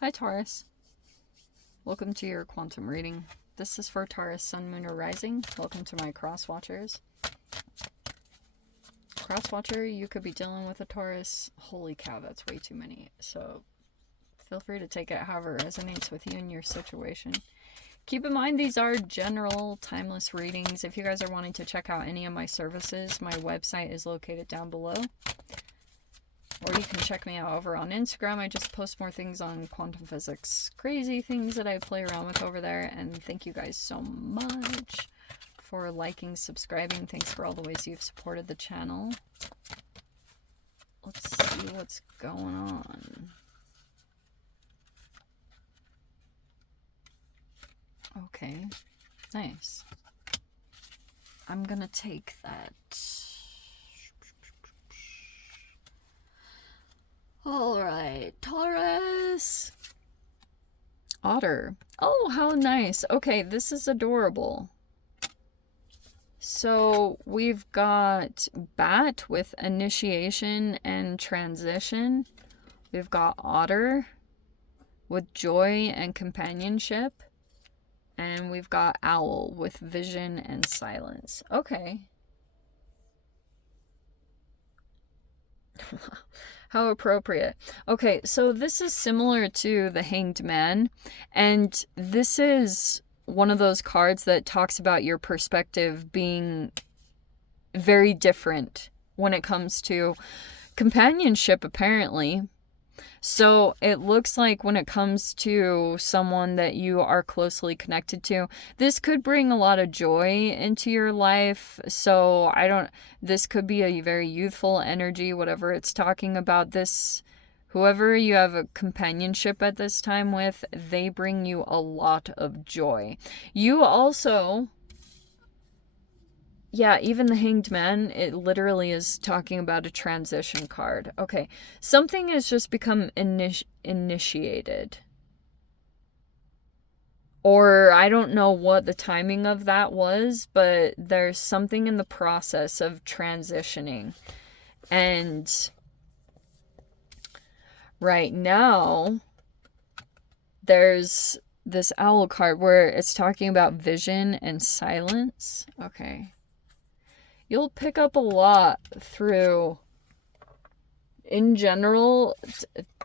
Hi Taurus. Welcome to your quantum reading. This is for Taurus, Sun, Moon, or Rising. Welcome to my cross watchers. Cross watcher, you could be dealing with a Taurus. Holy cow, that's way too many. So feel free to take it however it resonates with you and your situation. Keep in mind these are general, timeless readings. If you guys are wanting to check out any of my services, my website is located down below. Or you can check me out over on Instagram. I just post more things on quantum physics. Crazy things that I play around with over there. And thank you guys so much for liking, subscribing. Thanks for all the ways you've supported the channel. Let's see what's going on. Okay, nice. I'm gonna take that. Alright, Taurus. Otter. Oh, how nice. Okay, this is adorable. So we've got bat with initiation and transition. We've got otter with joy and companionship. And we've got owl with vision and silence. Okay. How appropriate. Okay, so this is similar to the Hanged Man, and this is one of those cards that talks about your perspective being very different when it comes to companionship, apparently. So it looks like when it comes to someone that you are closely connected to, this could bring a lot of joy into your life. So this could be a very youthful energy, whatever it's talking about. This, whoever you have a companionship at this time with, they bring you a lot of joy. You also... Yeah, even the Hanged Man, it literally is talking about a transition card. Okay, something has just become initiated. Or I don't know what the timing of that was, but there's something in the process of transitioning. And right now, there's this owl card where it's talking about vision and silence. Okay. You'll pick up a lot through, in general,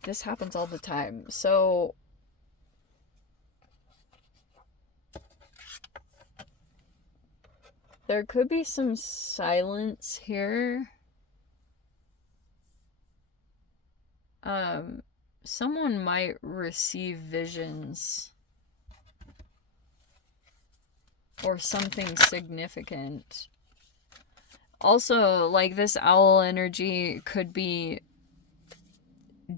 this happens all the time. So, there could be some silence here. Someone might receive visions or something significant. Also, like, this owl energy could be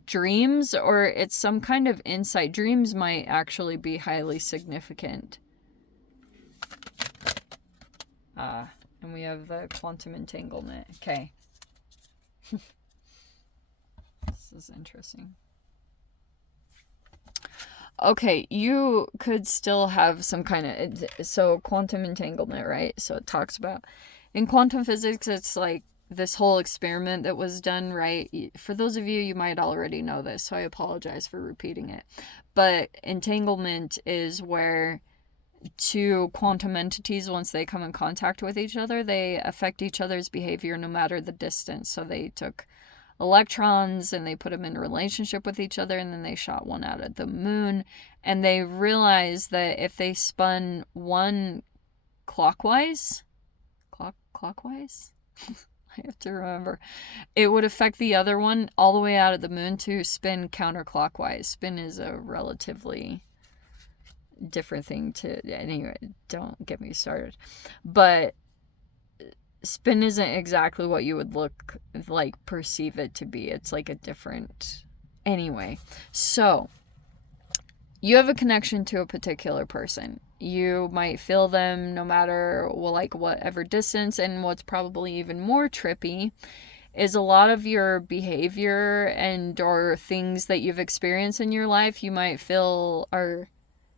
dreams, or it's some kind of insight. Dreams might actually be highly significant. And we have the quantum entanglement. Okay. This is interesting. Okay, you could still have some kind of... So, quantum entanglement, right? So, it talks about... In quantum physics, it's like this whole experiment that was done, right? For those of you, you might already know this, so I apologize for repeating it. But entanglement is where two quantum entities, once they come in contact with each other, they affect each other's behavior no matter the distance. So they took electrons and they put them in a relationship with each other, and then they shot one out at the moon. And they realized that if they spun one clockwise... Clockwise? I have to remember. It would affect the other one all the way out of the moon to spin counterclockwise. Spin is a relatively different thing to... Anyway, don't get me started. But spin isn't exactly what you would perceive it to be. It's like a different... Anyway, so... You have a connection to a particular person. You might feel them no matter whatever distance, and what's probably even more trippy is a lot of your behavior or things that you've experienced in your life you might feel are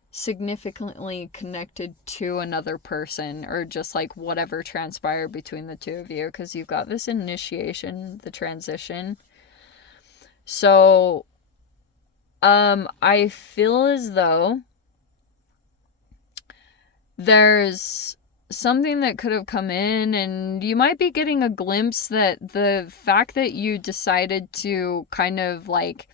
significantly connected to another person, or just like whatever transpired between the two of you, because you've got this initiation, the transition. So I feel as though there's something that could have come in, and you might be getting a glimpse that the fact that you decided to kind of like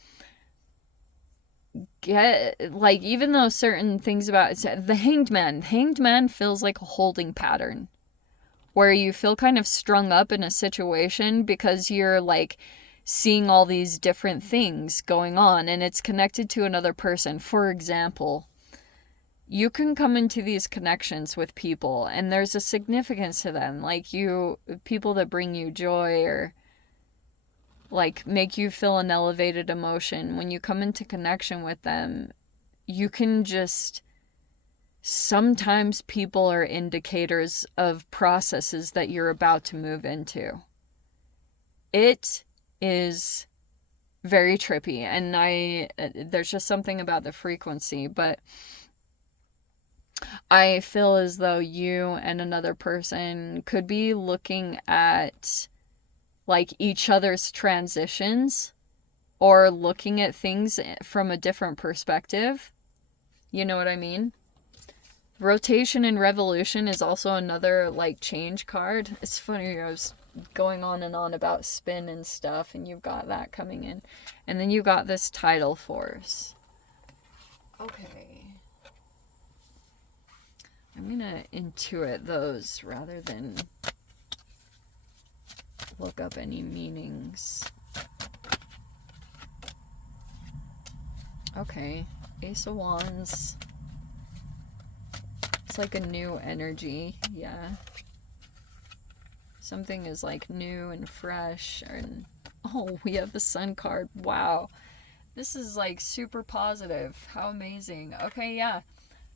get, like, even though certain things about the hanged man feels like a holding pattern where you feel kind of strung up in a situation because you're like seeing all these different things going on and it's connected to another person. For example, you can come into these connections with people and there's a significance to them, like people that bring you joy or like make you feel an elevated emotion. When you come into connection with them, you can just, sometimes people are indicators of processes that you're about to move into. It is very trippy, and there's just something about the frequency, but I feel as though you and another person could be looking at like each other's transitions or looking at things from a different perspective. You know what I mean? Rotation and revolution is also another like change card. It's funny, I was going on and on about spin and stuff, and you've got that coming in. And then you got this tidal force. Okay. I'm gonna intuit those rather than look up any meanings. Okay. Ace of Wands. It's like a new energy, yeah. Something is like new and fresh, and oh, we have the Sun card. Wow. This is like super positive. How amazing. Okay, yeah.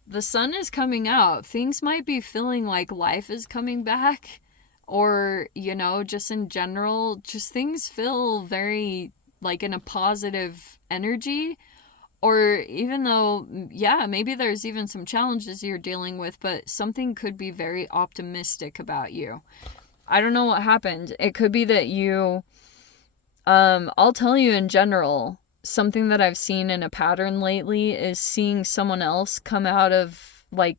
The sun is coming out. Things might be feeling like life is coming back, or, you know, just in general, just things feel very like in a positive energy. Or even though, yeah, maybe there's even some challenges you're dealing with, but something could be very optimistic about you. I don't know what happened. It could be that I'll tell you in general, something that I've seen in a pattern lately is seeing someone else come out of like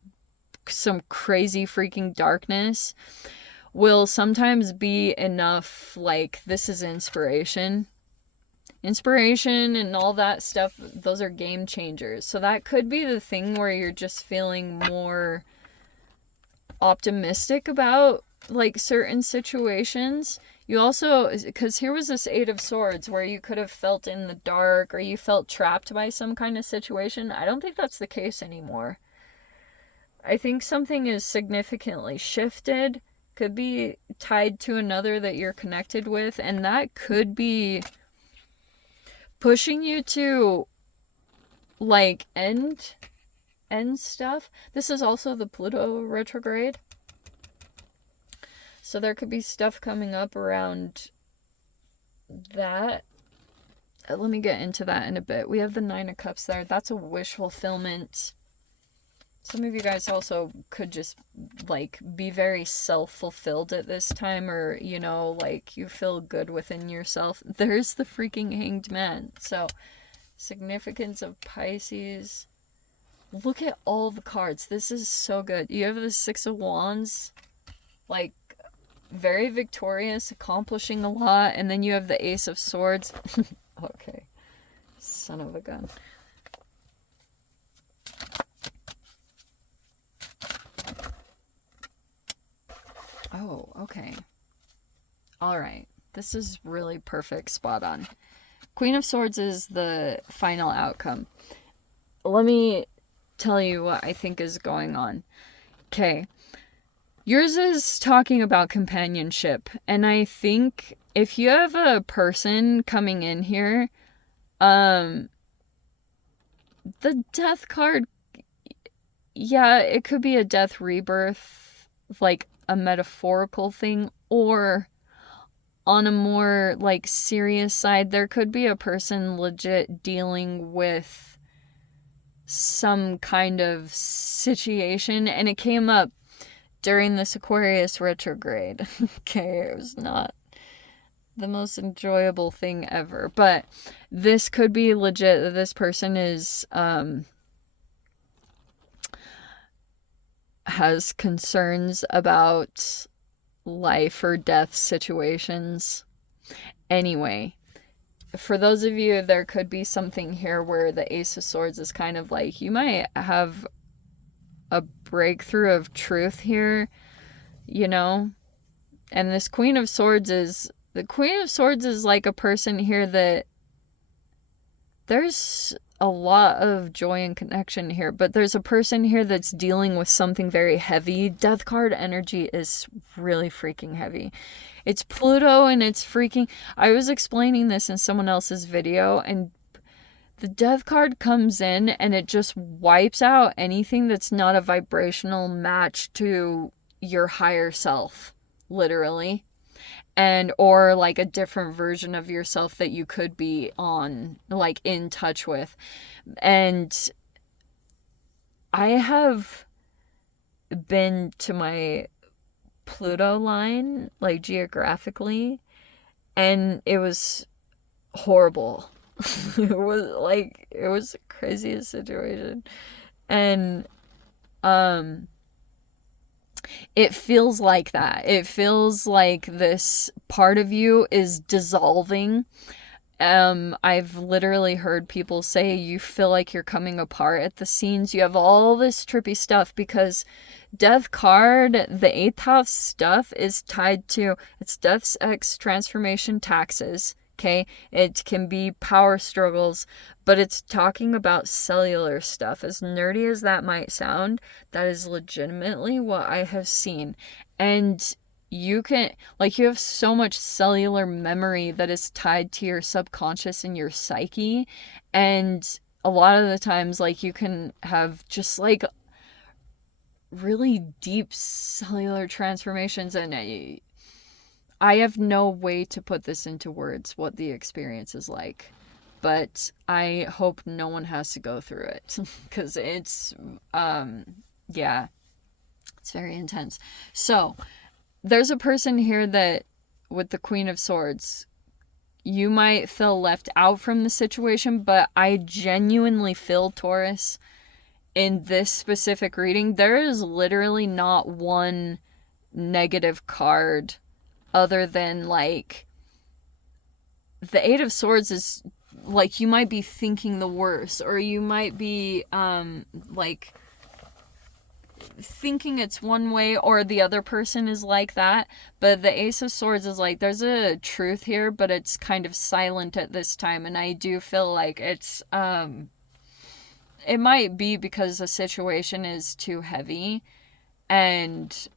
some crazy freaking darkness will sometimes be enough, like, this is inspiration and all that stuff. Those are game changers. So that could be the thing where you're just feeling more optimistic about like certain situations. You also, because here was this Eight of Swords where you could have felt in the dark or you felt trapped by some kind of situation. I don't think that's the case anymore. I think something is significantly shifted, could be tied to another that you're connected with, and that could be pushing you to like end stuff. This is also the Pluto retrograde, so there could be stuff coming up around that. Let me get into that in a bit. We have the Nine of Cups there. That's a wish fulfillment. Some of you guys also could just like be very self-fulfilled at this time, or, you know, like you feel good within yourself. There's the freaking Hanged Man. So significance of Pisces. Look at all the cards. This is so good. You have the Six of Wands, like very victorious, accomplishing a lot, and then you have the Ace of Swords. Okay, son of a gun. Oh, okay. All right. This is really perfect, spot on. Queen of Swords is the final outcome. Let me tell you what I think is going on. Okay. Yours is talking about companionship, and I think if you have a person coming in here, the Death card, yeah, it could be a death rebirth, like a metaphorical thing, or on a more like serious side, there could be a person legit dealing with some kind of situation, and it came up during this Aquarius retrograde. Okay, it was not the most enjoyable thing ever. But this could be legit. This person is has concerns about life or death situations. Anyway, for those of you, there could be something here where the Ace of Swords is kind of like, you might have a breakthrough of truth here, you know? And this Queen of Swords is, the Queen of Swords is like a person here that there's a lot of joy and connection here, but there's a person here that's dealing with something very heavy. Death card energy is really freaking heavy. It's Pluto and it's freaking... I was explaining this in someone else's video, and the death card comes in and it just wipes out anything that's not a vibrational match to your higher self, literally. And or like a different version of yourself that you could be on, like in touch with. And I have been to my Pluto line, like geographically, and it was horrible. It was the craziest situation. And it feels like that. It feels like this part of you is dissolving. I've literally heard people say you feel like you're coming apart at the seams. You have all this trippy stuff because Death card, the 8th house stuff is tied to, it's Death's X transformation taxes. Okay, it can be power struggles, but it's talking about cellular stuff. As nerdy as that might sound, that is legitimately what I have seen. And you can, like, you have so much cellular memory that is tied to your subconscious and your psyche. And a lot of the times, like, you can have just like really deep cellular transformations, and I have no way to put this into words, what the experience is like, but I hope no one has to go through it, because it's, yeah, it's very intense. So, there's a person here that, with the Queen of Swords, you might feel left out from the situation, but I genuinely feel, Taurus, in this specific reading, there is literally not one negative card other than, like, the 8 of Swords is, like, you might be thinking the worst, or you might be, like, thinking it's one way, or the other person is like that, but the Ace of Swords is like, there's a truth here, but it's kind of silent at this time, and I do feel like it's, it might be because the situation is too heavy, and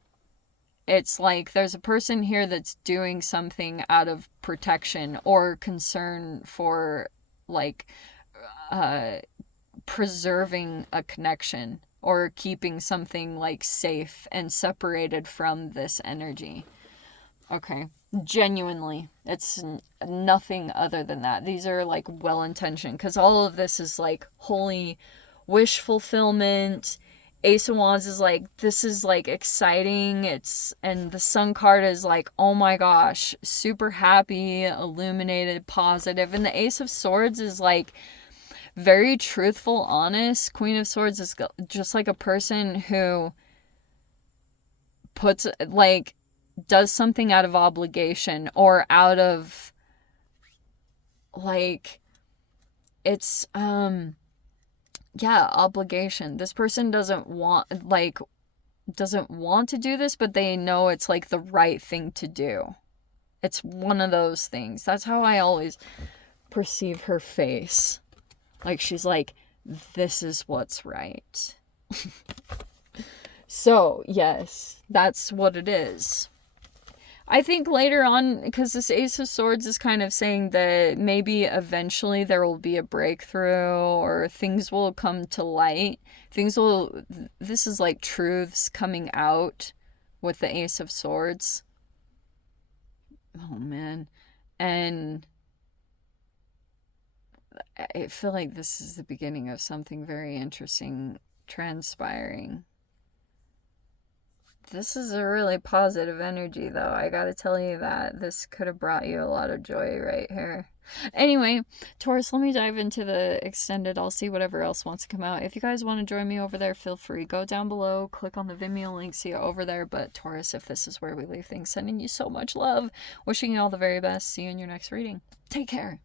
it's like there's a person here that's doing something out of protection or concern for, like, preserving a connection or keeping something, like, safe and separated from this energy. Okay. Genuinely. It's nothing other than that. These are, like, well-intentioned, because all of this is, like, holy wish fulfillment. Ace of Wands is like, this is, like, exciting. And the Sun card is like, oh my gosh, super happy, illuminated, positive. And the Ace of Swords is like very truthful, honest. Queen of Swords is just like a person who puts, like, does something out of obligation or out of, like, it's, yeah, obligation. This person doesn't want to do this, but they know it's, like, the right thing to do. It's one of those things. That's how I always perceive her face. Like, she's like, this is what's right. So, yes, that's what it is. I think later on, because this Ace of Swords is kind of saying that maybe eventually there will be a breakthrough, or things will come to light. This is like truths coming out with the Ace of Swords. Oh, man. And I feel like this is the beginning of something very interesting transpiring. This is a really positive energy, though. I gotta tell you that. This could have brought you a lot of joy right here. Anyway, Taurus, let me dive into the extended. I'll see whatever else wants to come out. If you guys want to join me over there, feel free. Go down below, click on the Vimeo link, see it over there. But Taurus, if this is where we leave things, sending you so much love. Wishing you all the very best. See you in your next reading. Take care.